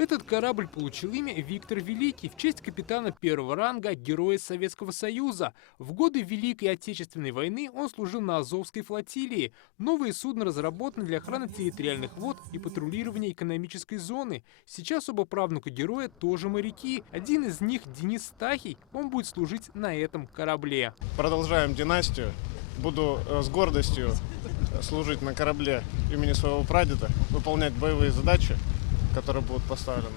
Этот корабль получил имя «Виктор Великий» в честь капитана первого ранга, героя Советского Союза. В годы Великой Отечественной войны он служил на Азовской флотилии. Новые судна разработаны для охраны территориальных вод и патрулирования экономической зоны. Сейчас оба правнука героя тоже моряки. Один из них, Денис Стахий, он будет служить на этом корабле. Продолжаем династию. Буду с гордостью служить на корабле имени своего прадеда, выполнять боевые задачи, которые будут поставлены.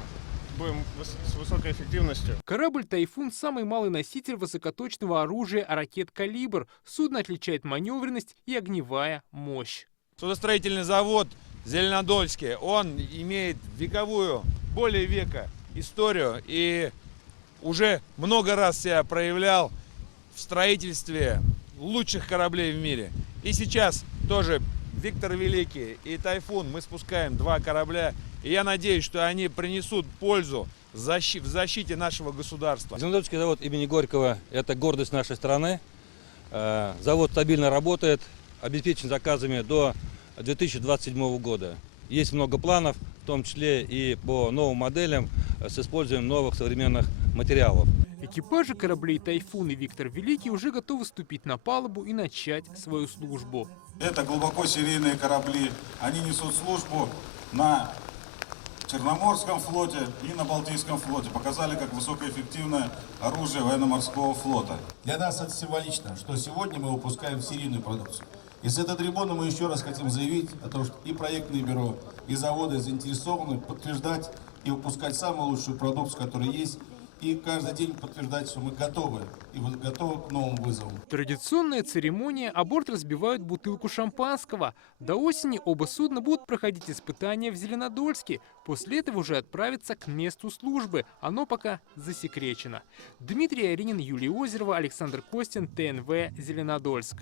Будем с высокой эффективностью. Корабль «Тайфун» — самый малый носитель высокоточного оружия ракет «Калибр». Судно отличает маневренность и огневая мощь. Судостроительный завод Зеленодольский, он имеет вековую, более века историю и уже много раз себя проявлял в строительстве лучших кораблей в мире. И сейчас тоже Виктор Великий и Тайфун, мы спускаем два корабля, и я надеюсь, что они принесут пользу в защите нашего государства. Зеленодольский завод имени Горького – это гордость нашей страны. Завод стабильно работает, обеспечен заказами до 2027 года. Есть много планов, в том числе и по новым моделям с использованием новых современных материалов. Экипажи кораблей «Тайфун» и «Виктор Великий» уже готовы ступить на палубу и начать свою службу. Это глубоко серийные корабли. Они несут службу на Черноморском флоте и на Балтийском флоте. Показали, как высокоэффективное оружие военно-морского флота. Для нас это символично, что сегодня мы выпускаем серийную продукцию. И с этой трибуны мы еще раз хотим заявить о том, что и проектные бюро, и заводы заинтересованы подтверждать и выпускать самую лучшую продукцию, которая есть, и каждый день подтверждать, что мы готовы, и готовы к новым вызовам. Традиционная церемония, а борт разбивают бутылку шампанского. До осени оба судна будут проходить испытания в Зеленодольске. После этого уже отправятся к месту службы. Оно пока засекречено. Дмитрий Аринин, Юлия Озерова, Александр Костин, ТНВ, Зеленодольск.